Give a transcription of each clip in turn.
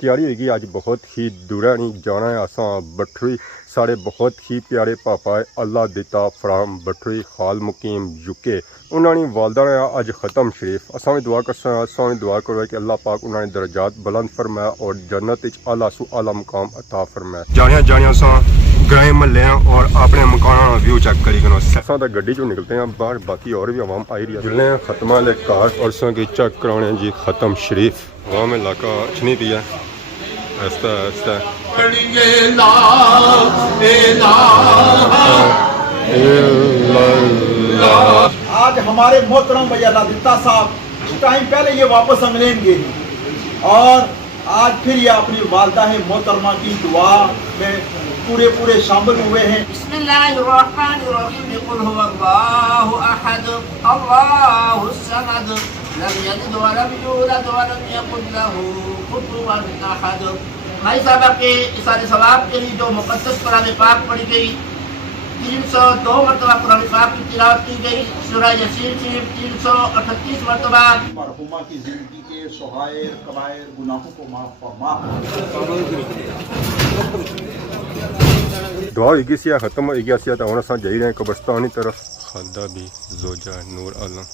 तैयारी होगी अज बहुत ही दूर नहीं जाना है असा बठरी साढ़े बहुत ही प्यारे पापा अल्लाह दिता फराम बठरी हाल मुकीम यूके उन्होंने वालदा ने अज ख़त्म शरीफ असा भी दुआ कर असा भी दुआ करो कि अल्लाह पाक उन्होंने दर्जात बुलंद फरमाया और जन्नत आला सु आला मुकाम अता फरमाया। जानिया जानिया असा ग्राए महल्ले और अपने मकान व्यू चेक करी गनो असा तो गड्डी चो निकलते हैं बाहर बाकी और भी आवाम आई रही है जुलने खत्मा ले कार और असा की चेक कराने जी ख़त्म शरीफ आवाम इलाका अच्छी नहीं पिया ऐसा ऐसा आज हमारे मोहतरम भैया लादिता साहब इस टाइम पहले ये वापस इंग्लैंड गए और आज फिर ये अपनी वालदा है मोहतरमा की दुआ में पूरे शामिल हुए हैं। बिस्मिल्लाहिर्रहमानिर्रहीम कुल हुवल्लाहु अहद अल्लाहुस समद लम यलिद व लम यूलद व लम यकुल लहू कुफुवन अहद। भाई साहब के इसारे सवाब के लिए जो मुक़द्दस कुरान पाक पढ़ी गई 302 मरतबा कुरान पाक की तिलावत की गई सूरह यासीन शरीफ 338 मरतबा मरहुमा की जिंदगी के सगायर कबायर गुनाहों को माफ फरमा। दुआ होगी सी खत्म हो गया सी तो हम अस जा रहे हैं कब्रस्तान की तरफ खादा भी जोजा नूर आलम।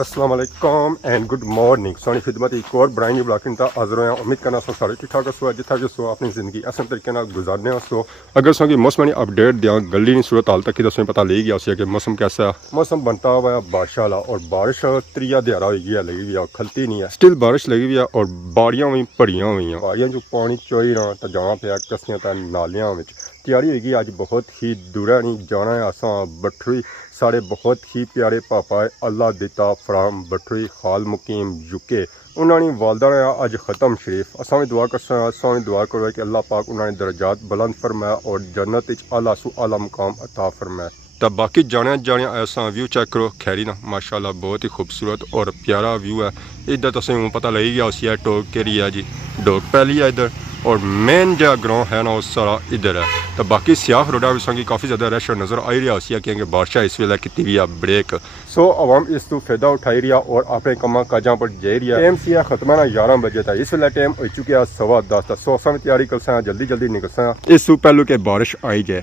अस्सलाम वालेकुम एंड गुड मॉर्निंग सोनी खिदमत एक और ब्राइन जी ब्लॉकिंग का हाजिर होया उम्मीद करना सो सारे ठीक ठाक सो जिथा जो सो अपनी जिंदगी आसान तरीके नाल गुजारने सो अगर सो की मौसम की अपडेट दिया गली नहीं सूरत हाल तक की दसवें पता ले गया उसे कि मौसम कैसा मौसम बनता हुआ बारिश वाला और बारिश त्रिया दिहाड़ा हो गया लगी हुई है खलती नहीं है स्टिल बारिश लगी हुई है और बाड़ियाँ भी भरिया हुई हैं बाड़ियाँ जो पानी चोई ना तो जाना पाया कसियां तो नालियां में तैयारी होगी अज बहुत ही दूर नहीं जाना है असा बठरी साढ़े बहुत ही प्यारे पापा अल्लाह दिता फराम बठरी हाल मुकीम यूके उन्होंने वालदा ने अज ख़त्म शरीफ असा भी दुआ कर असा भी दुआ करो कि अल्लाह पाक उन्होंने दर्जात बुलंद फरमाया और जन्नत आला सु आला मुकाम अता फरमाया। तो बाकी जाने जाने ऐसा व्यू चेक करो खैरी ना माशाल्लाह बहुत ही खूबसूरत और प्यारा व्यू है। इधर तो पता लग गया उसी है टोक केरी है जी डोक पहली है इधर और मेन जो ग्राउंड है ना वो सारा इधर है। तो बाकी सियाह रोडा विषयों की काफ़ी ज़्यादा रश नज़र आई रहा उसी क्योंकि बादशाह इस वेले की भी ब्रेक सो आवाम इस तो फायदा उठाई रही और अपने कमा काजा पर जा रही है। टाइम सी खत्म ना 11 बजे था इस वेले टाइम हो चुके 10:15 था सो असा तैयारी कर जल्दी जल्दी निकल इस तो पहलू के बारिश आई जाए।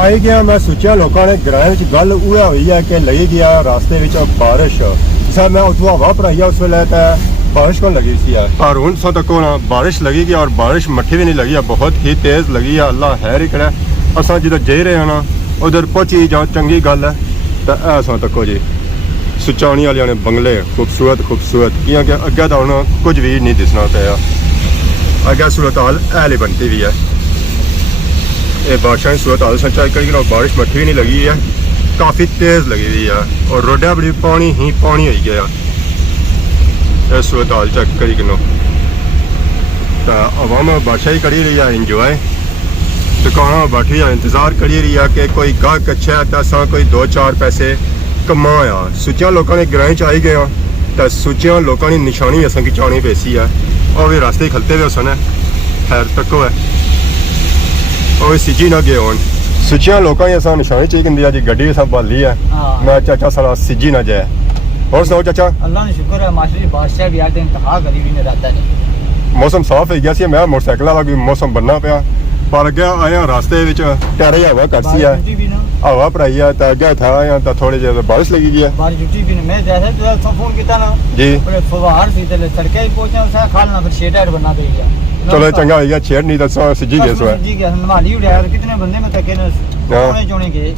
आई गया मैं सोचा लोगों ने ग्रां गल उह हुई है कि लगी गया रास्ते बारिश सर मैं उतों हवा भराई उस वेले तो बारिश को लगी सी है और हूँ सो तक बारिश लगी गई और बारिश मट्ठी भी नहीं लगी है बहुत ही तेज़ लगी है अल्लाह है ही कड़े असा जिधर जा रहे हैं ना उधर पहुंची जाओ चंगी गल है तो ऐसा तको जी सुचानी वाले ने बंगले खूबसूरत खूबसूरत क्योंकि अगे तो हूँ कुछ भी नहीं दिसना पाया अगे सूरत हाल ऐली बनती भी है ये बादशाह की सूरत हाल चेक करी बारिश मट्ठी नहीं लगी है काफ़ी तेज़ लगी हुई है और रोडा बड़ी पानी ही पानी हो गया ये सूरत हाल चेक करी किनो तो अवाम बादशाही करी रही है इंजॉय दुकाना बैठी है इंतज़ार करी रही है कि कोई गाहक अच्छा है तो असा कोई 2-4 पैसे कमाया सुचिया लोगों ने ग्रां च आई गए तो सुचिया लोगों की निशानी असा की चाणी पैसी है और भी रास्ते खलते हुए सन खैर तको है और सिजी ना गए होन सुचिया लोगों की असा निशानी चाहिए जी गड्डी सब बाली है मैं चाचा सारा सिजी ना जाए और सुनाओ चाचा अल्लाह ने शुक्र है मास्टर जी बादशाह भी आज इंतहा करी भी नहीं रहता नहीं मौसम साफ हो गया सी मैं मोटरसाइकिल वाला भी मौसम बनना पाया पर अगे आया रास्ते टारे हवा कटसी है हवा भराई है तो अगे था आया तो थोड़ी देर बारिश लगी गई है बारिश छुट्टी भी मैं जैसे तो फोन किया ना जी फवार सी तड़के ही पहुंचा खालना फिर शेड बनना पड़ी है चलो चंगा हो गया छेड़ नहीं तो सिजी गए सो जी गया नमाली उड़ाया कितने बंदे में तके ने चोने के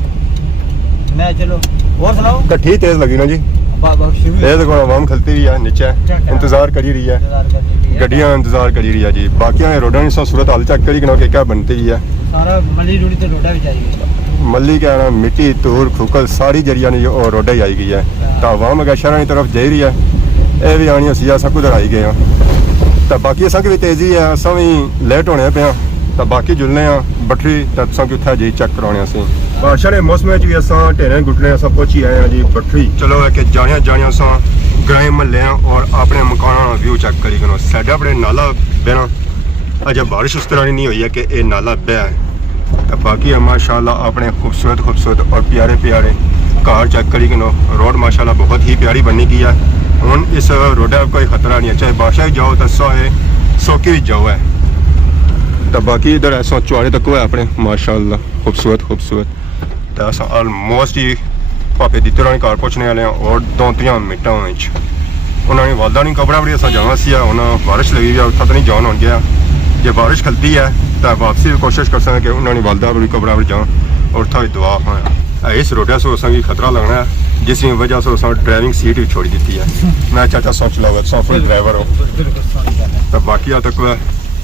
मैं चलो और सुनाओ कट्ठी तेज लगी ना जी ये देखो आवाम खलती भी है नीचे इंतजार करी रही है गड्डियां इंतजार करी रही है जी बाकी रोडा नहीं सूरत हाल चेक करी क्या बनती भी है सारा मल्ली रोडी ते रोडा भी चाहिए मल्ली क्या ना मिट्टी तूर खुकल सारी जरिया नहीं और रोडा ही आई गई है तो आवाम अगर शहर की तरफ जा रही है ये भी आनी असी सब कुछ आई गए हैं तो बाकी असा की भी तेजी है असा भी लेट होने पे तो बाकी जुलने बठरी तो असा कि उत्थे जी चेक कराने से बारिशा के मौसम भी अस ढेरे गुटने अस पहुंची आए हैं जी बठरी चलो है कि जानिया जानिया अस ग्रां महल्ले और अपने मकान व्यू चेक करी करो साइडा अपने नाला बेना अजय बारिश उस तरह नहीं हुई है कि ये नाला बह है। तो बाकी है माशाल्लाह अपने खूबसूरत और प्यारे प्यारे कार चेक करी कि रोड माशाल्लाह बहुत ही प्यारी बनने की है। हुन इस रोड का कोई खतरा नहीं है, चाहे बारिश ही जाओ तो सोके भी जाओ है। तो बाकी इधर ऐसा चुआड़े तक है अपने माशाल्लाह खूबसूरत। तो अस ऑलमोस्ट ही भापे दी तरह कार पहुँचने वाले हैं और 2-3 मिनटों में उन्होंने वादा नहीं कपड़ा बड़ी असा जाना सी उन्हें बारिश लगी है उत्था तो नहीं जान हो गया। जे बारिश खलती है तो वापसी भी कोशिश कर सकते कि उन्होंने वादा बड़ी कपड़ा बड़ी जान और उत्था भी दुआ होया। इस रोड से असा की खतरा लगना है जिस वजह से असा ड्राइविंग सीट भी छोड़ी दी है। मैं चाचा सोच लो फुल ड्राइवर हो। तो बाकी तक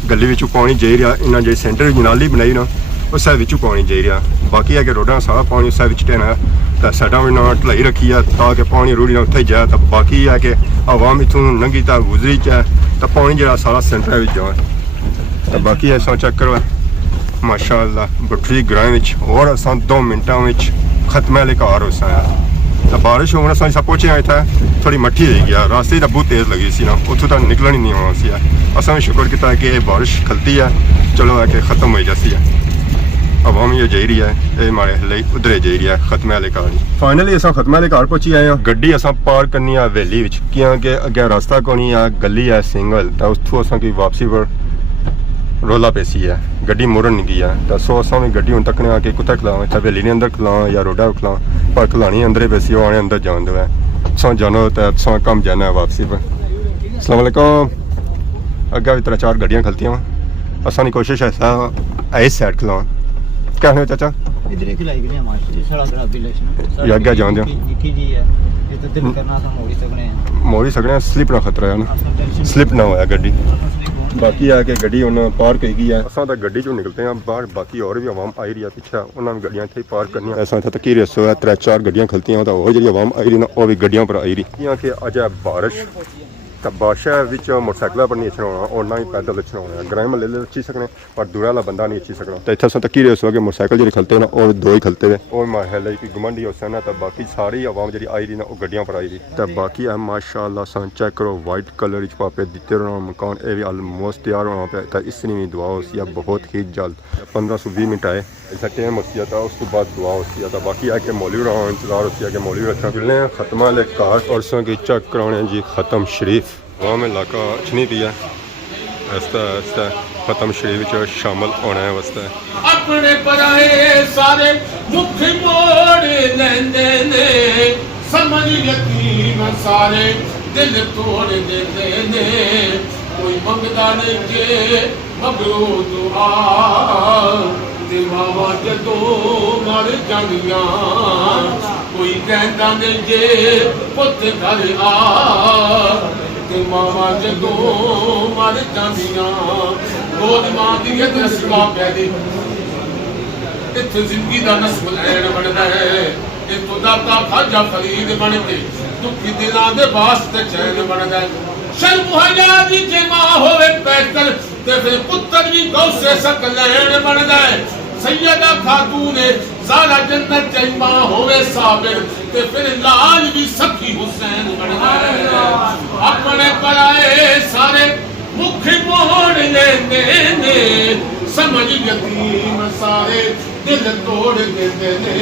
गली में पानी जाई रहा इन्हें जी सेंटर जनाली बनाई ना उस पानी जाई रहा। बाकी है कि रोडा सारा पानी उस ढेना तो साइडा भी ना ढलाई रखी है ताकि पानी रूढ़ी ना उत्थे जाए। तो बाकी है कि आवाम इतों लंघी तो गुजरी जाए तो पानी जरा सारा सेंटर में जाए। तो बाकी है चेक करो माशाअल्लाह बटरी ग्रां और अस 2 मिनटों में खत्म वाले कार हो आया। तो बारिश होने से सब पहुँचे इतने थोड़ी मट्ठी रही गया रास्ते तो बहुत तेज़ लगी सी ना उतों तक निकलन ही नहीं होना सी। असा भी शुक्र किया कि बारिश खलती है चलो है कि ख़त्म हो जाती है। आवाम ये जाई रही है ये मारे लिए उधरे जाई रही है खत्मे वाले कार। फाइनली अस खत्मे वाले कार पहुंची आए हैं। गड्डी अस पार्क करनी है हवेली क्योंकि अगे रास्ता को नहीं है गली है सिंगल तो उतों अस की वापसी पर रोला पेसी है गड्डी मुड़न नहीं गई है। तो सो असा भी गड्डी हूँ तकने आके कुत्ते खिलाओ इतना हवेली ने अंदर खिलाओ या रोडा खिलाओ पर खिलानी अंदर पेसी हो आने अंदर जान दो है सौ जानो तो सौ कम जाना है वापसी पर। अस्सलाम वालेकुम। अगे भी 3-4 गड्डियाँ खलती असा की कोशिश है इस साइड खिलाओ क्या है चाचा इधर ही खिलाई गई हमारी सड़ा खराबी लक्षण ये आगे जान दियो निकी जी है ये तो दिल करना तो मोड़ी सकने स्लिप ना खतरा है ना स्लिप ना होया गड्डी। बाकी है कि गड्डी उन्हें पार्क की है असा तो गड्डी चो निकलते हैं बाहर। बाकी और भी आवाम आई रही है पीछे उन्होंने भी गड्डियां इतने पार्क करनी ऐसा इतना तक रेसो है 3-4 गड्डियां खलती हैं तो जी आवाम आई रही ना वो भी गड्डियों पर आई रही कि अजय बारिश तो बादशाह मोटरसाइकिल पर नहीं अच्छा होना और ना ही पैदल अच्छा होना ग्रां महल अच्छी सकने पर दूर वाला बंदा नहीं अच्छी सकना। तो इतना तक रेस हो गए मोटरसाइकिल जी खलते ना और 2 ही खलते हुए और महल की गुमंडी हो सकना। तो बाकी सारी आवाम जी आई रही ना वो गड्डियों पर आई रही। तो बाकी है माशाअल्लाह सन चेक करो वाइट कलर पापे दिते रहना मकान ये भी ऑलमोस्ट तैयार होना पे तो इसने भी दुआ होती है बहुत ही जल्द 15 से 20 मिनट आए ऐसा टाइम होती है। उस बाद दुआ होती है। तो बाकी है कि मौलवी रहा इंतजार होती है कि मौलवी अच्छा मिलने खत्म वाले कार और की चेक कराने जी ख़त्म शरीफ वहाँ में इलाका अच्छी नहीं पिया ऐसा खत्म शरीफ शामिल होने वास्ते अपने पराए सारे मुख मोड़ लेंदे ने समझ यतीम सारे दिल तोड़ देंदे ने कोई मंगदा नहीं जे मगरो दुआ ते मावा जदों मर जानियां कोई कहता नहीं जे पुत घर आ मामा जदों मर जानियां गोद मां दी नस्ला पैदी इत्थे जिंदगी दा नस्ल लैन बनदा है इत्थों दाता खाजा फरीद बनदे दुखी दिलां दे वास्ते चैन बनदा है। शर्म हया दी जे मां होवे पैकर ते फिर पुत्तर भी गौसे सक लैन बनदा है। सैयदा खातून ज़ारा जन्नत जई मां होवे साबिर ते फिर लाल भी सखी हुसैन बनदा है। अपने पराए सारे मुख मोड़ लेंदे ने समझ यतीम सारे दिल तोड़ देंदे ने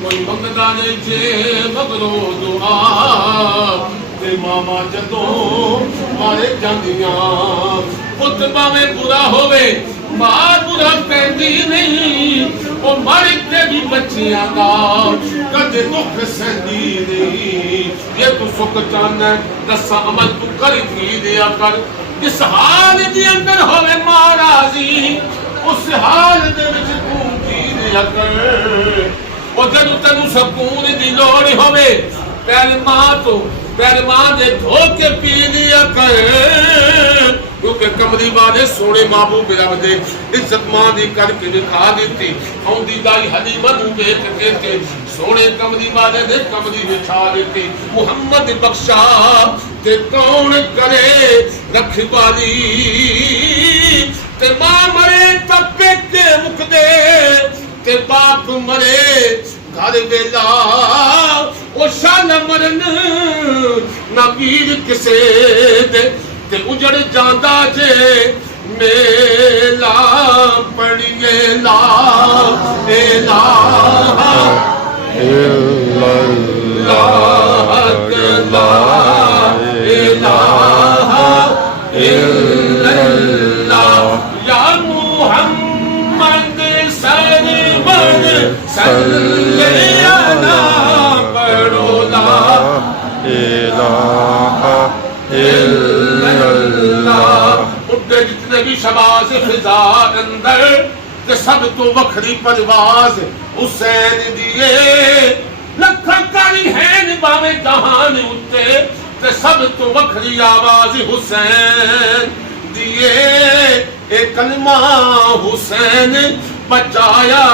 कोई मंगदा नहीं जे मगरो दुआ ते मामा जदों मारे जांदियां पुत भावें बुरा होवे मां बुरा कहती नहीं वो मर के भी बच्चियां का कदे दुख सहती नहीं। ये तू सुख चाहना दसा अमल तू कर दिया कर जिस हाल दे अंदर होवे मां राजी उस हाल दे विच तू जी दिया कर। ओ जदों तैनू सकून दी लोड़ होवे पहले मां दे धोके पी लिया कर क्योंकि कमरी वाले सोने महबूब रब दे इज्जत मां दी करके दिखा दी आउंदी दाई हलीमा नू वेख के सोने कमरी वाले ने कमरी बिछा दी। मुहम्मद बख्शा ते कौन करे रखवाली ते मां मरे तपे के मुख दे ते बाप मरे घर वेला ओ शान मरन ना वीर किसे दे ते उजड़ जांदा जे میلا پڑھیے لا الہ الا اللہ لا الہ الا اللہ یا محمد سرور صلی علی پڑھو لا الہ الا اللہ اٹھے جتنے بھی شباز فضا اندر کہ سب تو وکھری پرواز حسین دیے لکھن کاری ہے نباوے جہان اتے کہ سب تو وکھری آواز حسین دیے اے کلمہ حسین بچایا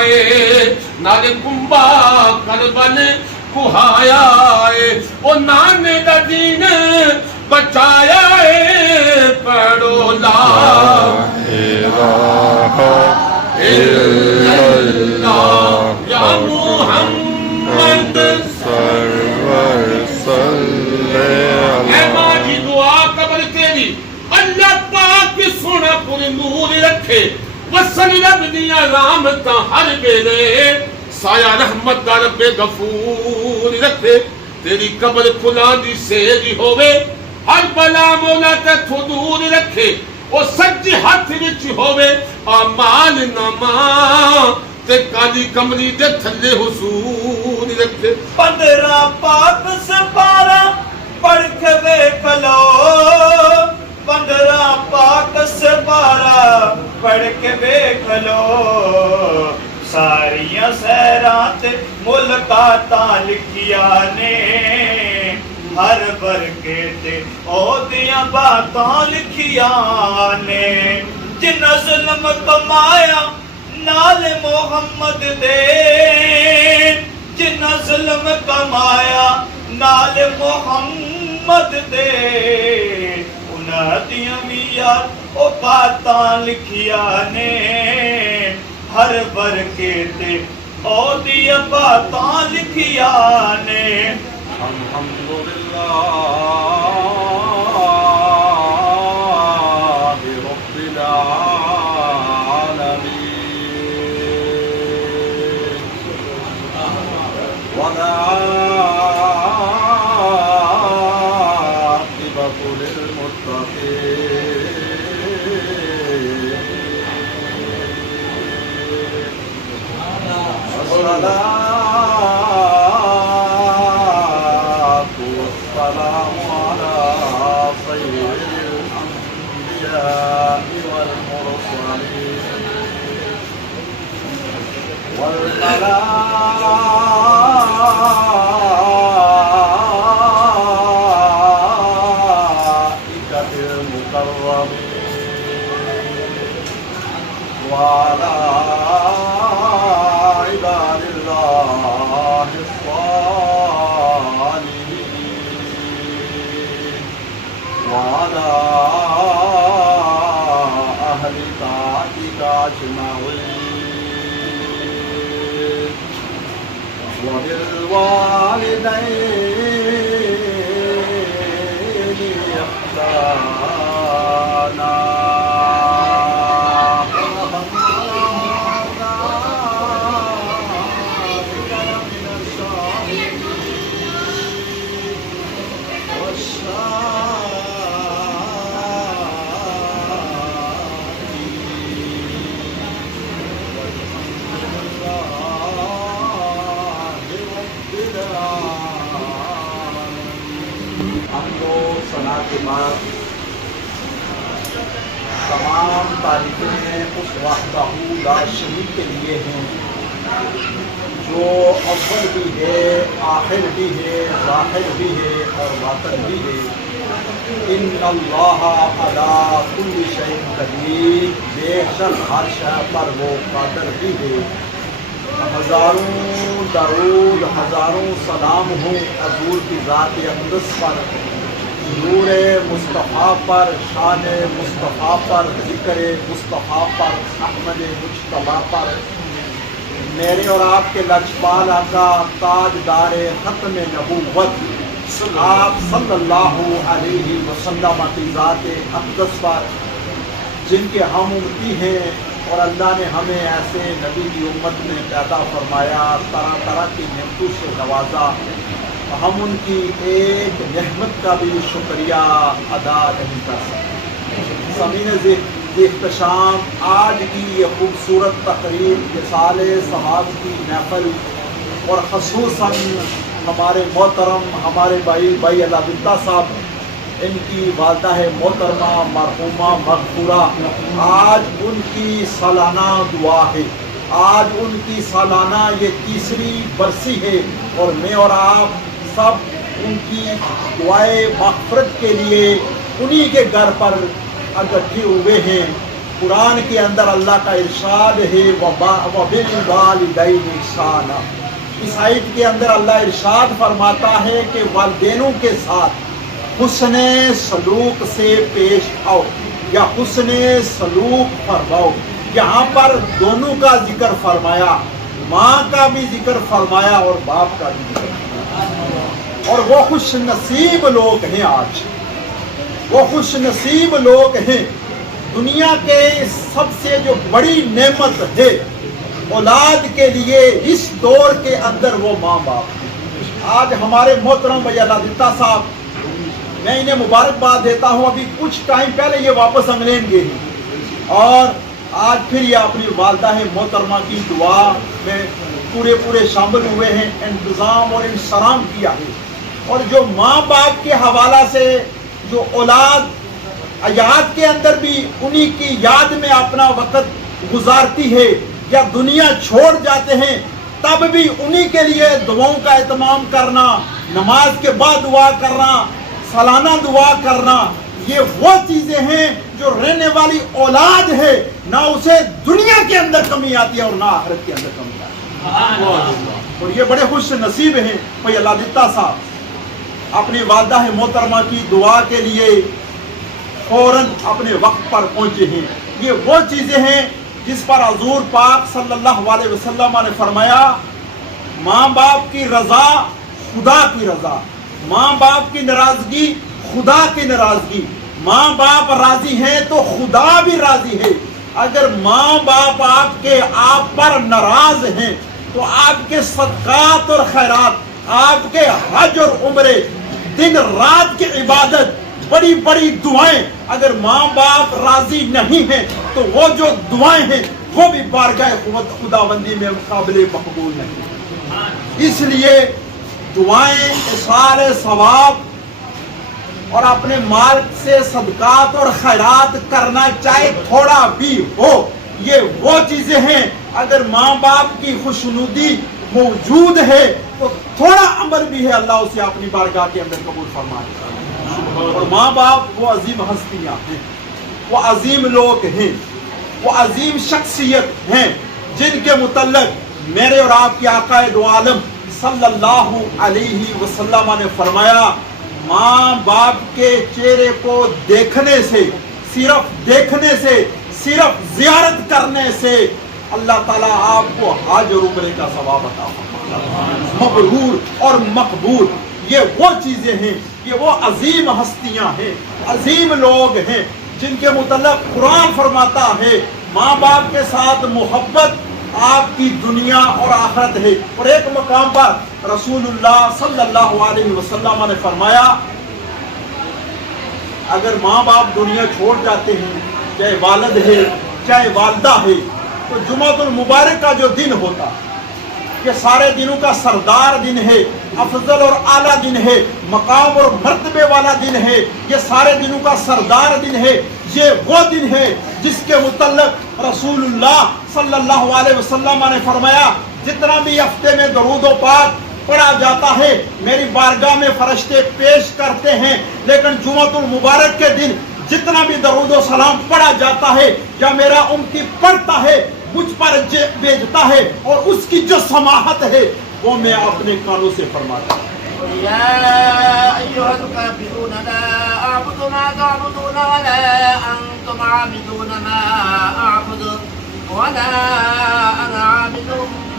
اے نالے کنبا کربل کہایا اے او نانے دا دین بچایا اے پڑھو لا الہ الا اللہ یا محمد سرور صلی اے علی ماں کی دعا قبر تیری اللہ پاک کی سونا پوری نور رکھے وصل رب دیا رحمتاں ہر ویلے سایہ رحمت دا رب غفور رکھے تیری قبر کھلا دی سیری ہوئے ہر بلا مولا تے تو دور رکھے او سجی ہاتھ وچ ہوئے اعمال نامہ تے کالی کمری دے تھلے حضور رکھے 15 پاک سپارہ پڑھ کے دیکھ لو 15 پاک سپارہ پڑھ کے دیکھ لو ساریاں سیرات ملکاتاں لکھیا نے ہر برکے تے او دیاں باتاں لکھیا نے جنہ ظلم کمایا نال محمد دے جنہ ظلم کمایا نال محمد دے انہاں دیاں بھی یاد او باتاں لکھیا نے ہر برکے تے او دیاں باتاں لکھیا نے الحمدللہ رب العالمین والعاقبۃ للمتقین والسلام على سيد الأنبياء والمرسلين والملائكة المكرمين وعلى عباد الله الصالحين وعلى أهل طاعتك أجمعين وبالوالدين إحسانا کے بعد تمام تعریفیں اس وحدہ لا شریک کے لیے ہیں جو اول بھی ہے آخر بھی ہے ظاہر بھی ہے اور باطن بھی ہے ان اللہ علی کل شیء قدیر بے شک ہر شے پر وہ قادر بھی ہے ہزاروں درود ہزاروں سلام ہوں حضور کی ذات اقدس پر نور مصطفیٰ پر شان مصطفیٰ پر ذکر مصطفیٰ پر احمد مجتبیٰ پر میرے اور آپ کے لجپال آقا تاجدار ختم نبوت آپ صلی اللہ علیہ وسلم کی ذات اقدس پر جن کے ہم امتی ہیں، اور اللہ نے ہمیں ایسے نبی کی امت میں پیدا فرمایا، طرح طرح کی نعمتوں سے نوازا، ہم ان کی ایک نعمت کا بھی شکریہ ادا نہیں کر سکتے۔ سامعین احتشام، آج کی یہ خوبصورت تقریب وصال صحاب کی محفل، اور خصوصاً ہمارے محترم ہمارے بھائی علادلہ صاحب، ان کی والدہ محترمہ مرحومہ مغفورہ، آج ان کی سالانہ دعا ہے، آج ان کی سالانہ یہ تیسری برسی ہے، اور میں اور آپ سب ان کی دعائے مغفرت کے لیے انہی کے گھر پر اکٹھے ہوئے ہیں۔ قرآن کے اندر اللہ کا ارشاد ہے وَبِالْوَالِدَيْنِ إِحْسَانًا، اس آیت کے اندر اللہ ارشاد فرماتا ہے کہ والدینوں کے ساتھ حسن سلوک سے پیش آؤ یا حسن سلوک فرماؤ۔ یہاں پر دونوں کا ذکر فرمایا، ماں کا بھی ذکر فرمایا اور باپ کا بھی ذکر فرمایا، اور وہ خوش نصیب لوگ ہیں، آج وہ خوش نصیب لوگ ہیں۔ دنیا کے سب سے جو بڑی نعمت ہے اولاد کے لیے اس دور کے اندر وہ ماں باپ ہیں۔ آج ہمارے محترم بھائی علادلہ صاحب، میں انہیں مبارکباد دیتا ہوں، ابھی کچھ ٹائم پہلے یہ واپس انگلینڈ گئے ہیں، اور آج پھر یہ اپنی والدہ محترمہ کی دعا میں پورے شامل ہوئے ہیں، انتظام اور انصرام کیا ہے۔ اور جو ماں باپ کے حوالہ سے جو اولاد حیات کے اندر بھی انہی کی یاد میں اپنا وقت گزارتی ہے یا دنیا چھوڑ جاتے ہیں، تب بھی انہی کے لیے دعاؤں کا اہتمام کرنا، نماز کے بعد دعا کرنا، سالانہ دعا کرنا، یہ وہ چیزیں ہیں جو رہنے والی اولاد ہے، نہ اسے دنیا کے اندر کمی آتی ہے اور نہ آخرت کے اندر کمی آتی ہے۔ اور یہ بڑے خوش نصیب ہیں بھائی علادلہ صاحب، اپنی والدہ محترمہ کی دعا کے لیے فوراً اپنے وقت پر پہنچے ہیں۔ یہ وہ چیزیں ہیں جس پر حضور پاک صلی اللہ علیہ وسلم نے فرمایا، ماں باپ کی رضا خدا کی رضا، ماں باپ کی ناراضگی خدا کی ناراضگی، ماں باپ راضی ہیں تو خدا بھی راضی ہے۔ اگر ماں باپ آپ پر ناراض ہیں تو آپ کے صدقات اور خیرات، آپ کے حج اور عمرے، دن رات کی عبادت، بڑی بڑی دعائیں، اگر ماں باپ راضی نہیں ہیں تو وہ جو دعائیں ہیں وہ بھی بارگاہ خداوندی میں قابل مقبول نہیں۔ اس لیے دعائیں، اصال ثواب اور اپنے مال سے صدقات اور خیرات کرنا، چاہے تھوڑا بھی ہو، یہ وہ چیزیں ہیں اگر ماں باپ کی خوشنودی موجود ہے تو تھوڑا عمل بھی ہے اللہ اسے اپنی بارگاہ کے اندر قبول فرمائے۔ اور ماں باپ وہ عظیم ہستیاں ہیں، وہ عظیم لوگ ہیں، وہ عظیم شخصیت ہیں جن کے متعلق میرے اور آپ کے آقا دو عالم صلی اللہ علیہ وسلم نے فرمایا، ماں باپ کے چہرے کو دیکھنے سے، صرف دیکھنے سے، صرف زیارت کرنے سے اللہ تعالیٰ آپ کو حج اور عمرے کا ثواب عطا فرماتا، مبرور اور مقبول۔ یہ وہ چیزیں ہیں، یہ وہ عظیم ہستیاں ہیں، عظیم لوگ ہیں جن کے متعلق قرآن فرماتا ہے ماں باپ کے ساتھ محبت آپ کی دنیا اور آخرت ہے۔ اور ایک مقام پر رسول اللہ صلی اللہ علیہ وسلم نے فرمایا، اگر ماں باپ دنیا چھوڑ جاتے ہیں، چاہے والد ہے چاہے والدہ ہے، تو جمعۃ المبارک کا جو دن ہوتا، یہ سارے دنوں کا سردار دن ہے، افضل اور اعلیٰ دن ہے، مقام اور مرتبے والا دن ہے، یہ سارے دنوں کا سردار دن ہے۔ یہ وہ دن ہے جس کے متعلق رسول اللہ صلی اللہ علیہ وسلم نے فرمایا، جتنا بھی ہفتے میں درود و پاک پڑھا جاتا ہے میری بارگاہ میں فرشتے پیش کرتے ہیں، لیکن جمعۃ المبارک کے دن جتنا بھی درود و سلام پڑھا جاتا ہے یا میرا امتی پڑھتا ہے مجھ پر بھیجتا ہے، اور اس کی جو سماحت ہے وہ میں اپنے کانوں سے فرماتا ہوں۔ يا أيها الكافرون لا أعبد ما تعبدون ولا أنتم عابدون ما أعبد ولا أنا عابد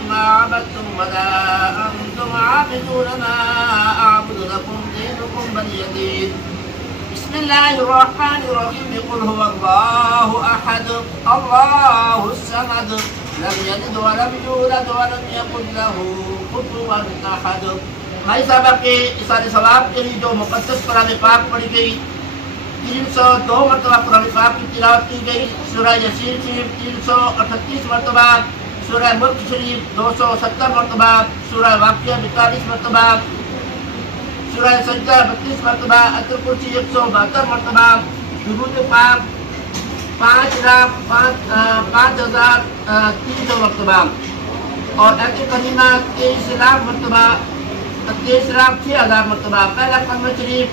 ما عبدتم ولا أنتم عابدون ما أعبد لكم دينكم ولي دين۔ بسم بسم الله الرحمن الرحيم قل هو الله أحد الله الصمد لم يلد ولم يولد ولم يكن له كفوا أحد. بھائی صاحب کے اثار ثواب کے لیے جو مقدس قرآن پاک پڑھی گئی 302 مرتبہ قرآن پاک کی تلاوت کی گئی. سورہ یاسین شریف 338 مرتبہ, سورہ ملک شریف 270 مرتبہ, سورہ واقعہ 42 مرتبہ, سورہ سجدہ 32 مرتبہ, آیت الکرسی 172 مرتبہ, درود پاک 5,300 مرتبہ اور آیت کریمہ 23 لاکھ مرتبہ, 23,06,000 مرتبہ. پہلا کلمہ شریف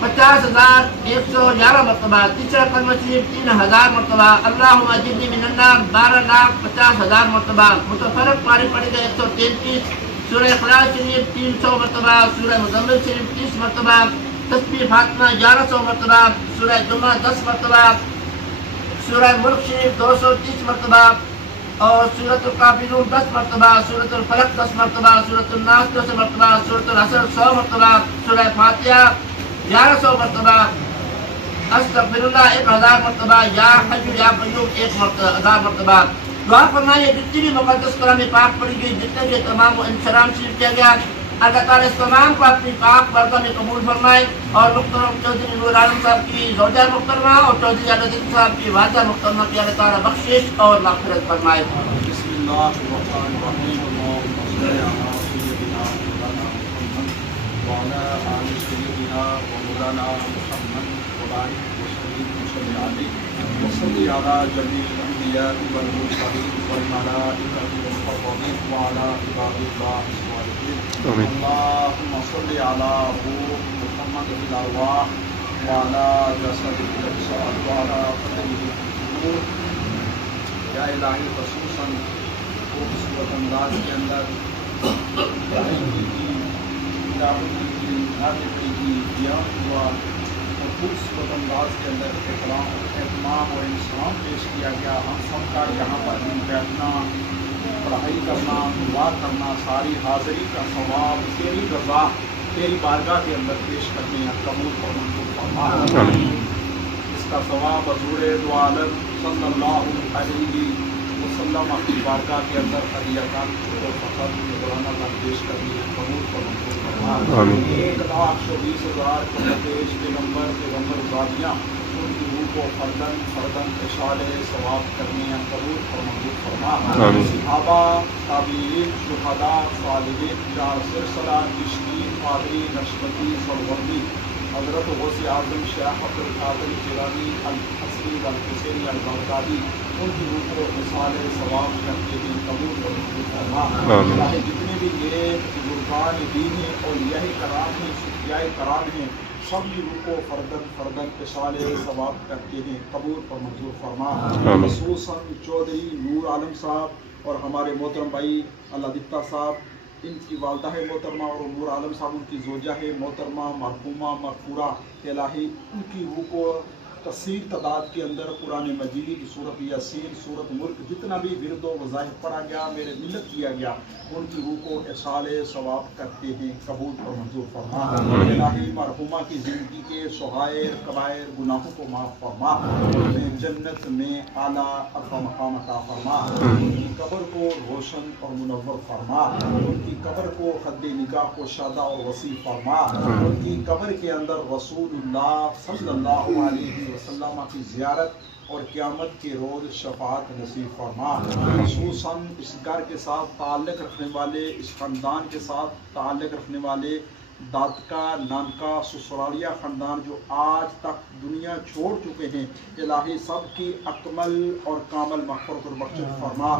50,111 مرتبہ, تیسرا کلمہ شریف 3,000 مرتبہ, اللہم اجرنی من النار 12,50,000 مرتبہ. متفرق پاری پڑھی گئی 133, سورہ اخلاص شریف 300 مرتبہ, سورہ مزمل شریف 30 مرتبہ, تسبیح فاطمہ 1100 مرتبہ, سورہ جمعہ 10 مرتبہ, سورہ ملک شریف 230 مرتبہ اور سورۃ الکافرون 10 مرتبہ, سورۃ الفلق 10 مرتبہ, سورۃ الناس 10 مرتبہ, سورۃ العصر 100 مرتبہ, سورہ فاتحہ 1100 مرتبہ, استغفر اللہ 1000 مرتبہ, یا حی یا قیوم 1000 مرتبہ. دعا فرمائیے جتنی بھی مقدس قرآن پاک پڑھی گئی, جتنے بھی تمام انسلام شریف کیا گیا, اللہ تعالیٰ اس تمام کو اپنی پاک بارگاہ میں قبول فرمائے اور محترم چودھری نور عالم صاحب کی زوجہ محترمہ اور چودھری علیہ صاحب کی والدہ محترمہ کی اللہ تعالیٰ بخشش اور مغفرت فرمائے. بسم اللہ الرحمن الرحیم. اللهم صل على سيدنا مولانا محمد وعلى آل سيدنا ومولانا محمد وبارك وسلم عليه وصل على جميع الأنبياء والمرسلين والملائكة والمقربين وعلى عباد الله الصالحين. اللهم صل على روح محمد في الأرواح وعلى جسده الأجساد وعلى قدره النور. یا الہی خصوصاً خوبصورت انداز کے اندر خوبصورت انداز کے اندر اہتمام اور انسان پیش کیا گیا. ہم سب کا یہاں پر بیٹھنا, پڑھائی کرنا, دعا کرنا, ساری حاضری کا ثواب تیری رضا تیری بارگاہ کے اندر پیش کرنے ہیں. قبول اور منظور فرما. اس کا ثواب حضور دو عالم صلی اللہ علیہ وسلم کی بارگاہ کے اندر عطیات اور فقط قرآن کا پیش کرنی ہے. قبول اور منظور فرما. 1,20,000 پیش پیغمبر زادیاں ان کی روح کو فردن اشعال ثواب کرنے ہیں. قبول اور منظور فرما. صحابہ, تابعین, شہداء, صالحین, چار سلسلہ, چشتی, قادری, نقشبندی, سروردی, حضرت غوث اعظم شیخ عبد القادر جیلانی الحصری الحسینی البغدادی ان کی روح کو مثال ثواب کرتے ہیں. قبول اور منظور فرما. جتنے بھی یہ بزرگان دین ہیں اور یہی کرام ہیں, صوفیاء کرام ہیں, سب کی روح کو فردن مثال ثواب کرتے ہیں. قبول اور منظور فرما. خصوصاً چودھری نور عالم صاحب اور ہمارے محترم بھائی اللہ دتا صاحب, ان کی والدہ ہے محترمہ اور نور عالم صاحب ان کی زوجہ ہے محترمہ مرحومہ مغفورہ. الہی ان کی روح کو کثیر تعداد کے اندر قرآن مجید, سورۃ یاسین, سورۃ ملک, جتنا بھی ورد و وظائف پڑھا گیا, میرے ملت کیا گیا, ان کی روح کو احصال ثواب کرتے ہیں. قبول اور منظور فرما. الہی مرحومہ کی زندگی کے صغائر کبائر گناہوں کو معاف فرما. انہیں جنت میں اعلیٰ عرفہ مقام عطا فرما. ان کی قبر کو روشن اور منور فرما. ان کی قبر کو خد نگاہ کو شادہ اور وسیع فرما. ان کی قبر کے اندر رسول اللہ صلی اللہ علیہ وسلم کی زیارت اور قیامت کے روز شفاعت نصیب فرما. خصوصاً اس گھر کے ساتھ تعلق رکھنے والے, اس خاندان کے ساتھ تعلق رکھنے والے دادکا, نانکا, سسرالیہ خاندان جو آج تک دنیا چھوڑ چکے ہیں, الہی سب کی اکمل اور کامل مغفرت اور بخشش فرما.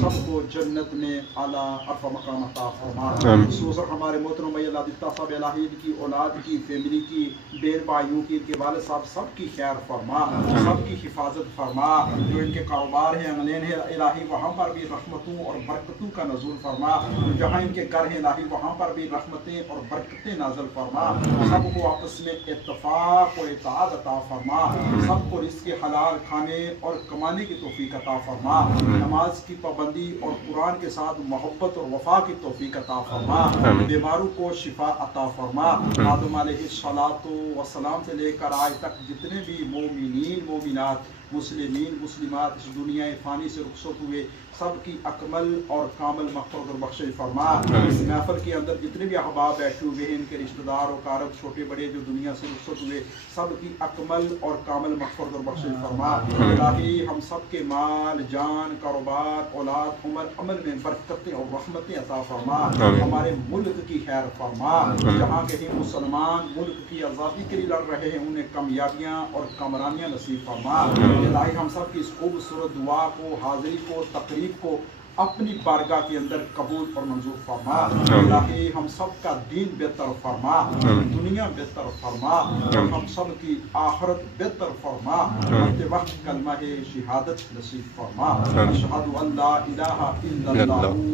سب کو جنت میں اعلیٰ عرفہ مقام عطا فرما. خصوصاً ہمارے محترم بھائی اللہ دتا صاحب, الہی ان کی اولاد کی, فیملی کی, بہن بھائیوں کی, ان کے والد صاحب, سب کی خیر فرما, سب کی حفاظت فرما. جو ان کے کاروبار ہیں, انگلین ہے, الہی وہاں پر بھی رحمتوں اور برکتوں کا نزول فرما. جہاں ان کے گھر ہیں الہی وہاں پر بھی رحمتیں اور برکتیں रहमतें नाज़िल फरमा, सबको आपस में इत्तफाक व इत्तेहाद अता फरमा, सबको रिज़्क़ हलाल खाने और कमाने की तौफीक अता फरमा, नमाज की पाबंदी और कुरान के साथ मोहब्बत और वफा की तौफीक अता फरमा, बीमारों को शिफा अता फरमा। आदम अलैहिस्सलातु वस्सलाम से लेकर आज तक जितने भी मोमिनीन मोमिनात मुस्लिमीन मुस्लिमात इस दुनिया फ़ानी से रुखसत हुए सबकी अकमल और कामल मग़फ़िरत और बख्शिश फरमा। इस महफ़िल के अंदर जितने भी अहबाब बैठे हुए हैं, इनके रिश्तेदार और कारब छोटे बड़े जो दुनिया से रुखसत हुए सबकी अकमल और कामल मग़फ़िरत और बख्शिश फरमा। इलाही हम सब के माल जान कारोबार औलाद उम्र अमल में बरकतें और रहमतें अता फरमा। हमारे मुल्क की खैर फरमा, जहाँ के ही मुसलमान मुल्क की आज़ादी के लिए लड़ रहे हैं उन्हें कामयाबियाँ और कामरानियाँ नसीब फरमा। इलाही हम सब की इस खूबसूरत दुआ को हाजिरी को तकरीब को अपनी बारगाह के अंदर कबूल और मंजूर फरमा। इलाही हम सब का दीन बेहतर फरमा, दुनिया बेहतर फरमा और हम सब की आखिरत बेहतर फरमा। मरते वक्त कलमा शहादत नसीब फरमा। अशहदु अल्ला इलाहा इल्लल्लाहु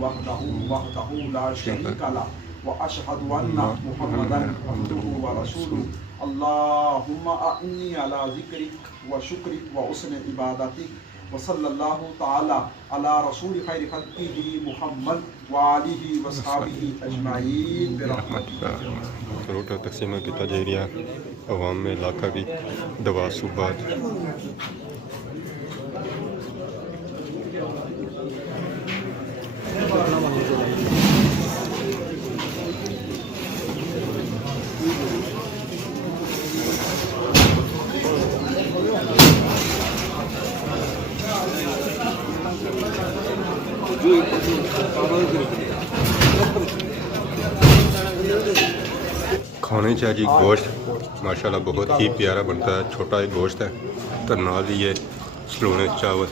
वहदहु वहदहु ला शरीका लहु व अशहदु अन्ना मुहम्मदन अब्दुहु व रसूलुहु। अल्लाहुम्मा अइन्नी अला ज़िक्रिक व शुक्रिक व हुस्न इबादतिक व सल्लल्लाहु तआला अला रसूल खैर खल्क़िही मुहम्मद व आलिही व सहाबिही अजमाईन बिरहमतिक। रोटा तकसीम किया जा रहा अवाम में इलाका की दवा सूबात खाने चाहिए गोश्त माशाल्लाह बहुत ही प्यारा बनता है। छोटा एक गोश्त है तो नाल ही ये सलोने चावल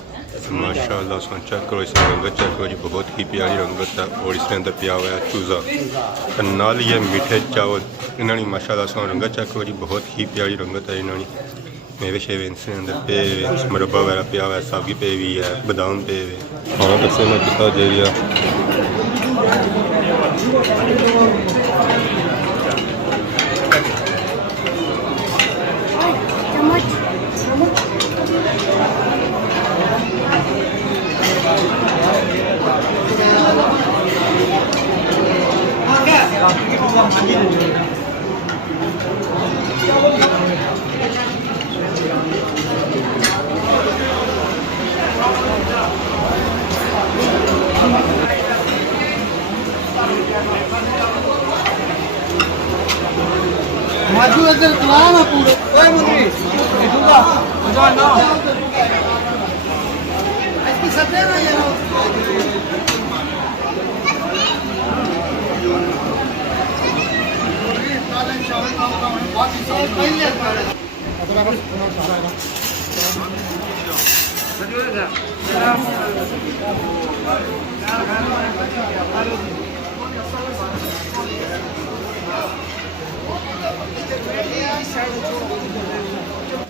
माशाल्लाह उसमें चेक करो, इसमें रंगत चेक करो जी, बहुत ही प्यारी रंगत है। और इसके अंदर पिया हुआ है चूज़ा तो नाल ही ये मीठे चावल इन्होंने माशाल्लाह उसमें रंगत चेक करो जी, बहुत ही प्यारी रंगत है। इन्होंने मेवे शेवे इसके अंदर पे मुरब्बा वगैरह पिया हुआ है, सागी पे भी है, बादाम पे भी खाना तकसीम किया जा रहा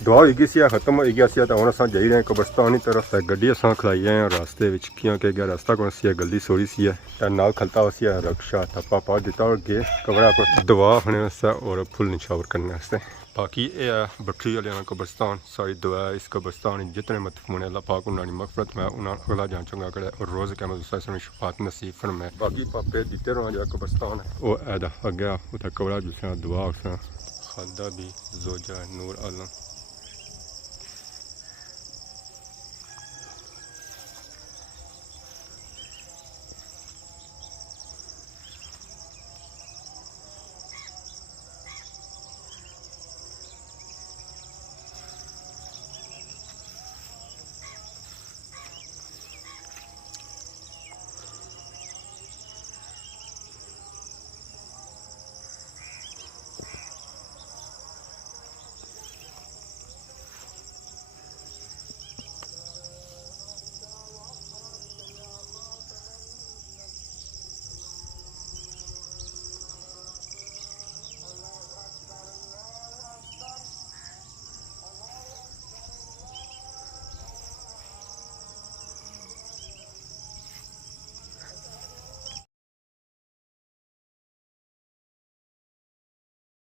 दुआ होगी सी खत्म हो गया सी तो हम अस जा रहे हैं कब्रस्तान की तरफ। गड्डी अस खलाई आए हैं रास्ते में क्योंकि अगर रास्ता कौन सी है गली सोरी सी है नाल खलता हो सी रक्षा थप्पा पा दिता और गे कबरा पर दुआ होने वास्ते और फुल निछावर करने वास्ते। बाकी ये है बट्ठी वाले कब्रस्तान। सारी दुआ इस कब्रस्तान जितने मतफून अल्लाह पाक उन्होंने मगफरत में उन्होंने अगला जान चंगा करे और रोज़ कैमत शफात नसीब फरमाए। बाकी पापे दिते रहो जो कब्रस्तान है वो ऐदा अगे उतना कबरा जिस दुआ उस खालदा भी जोजा नूर आलम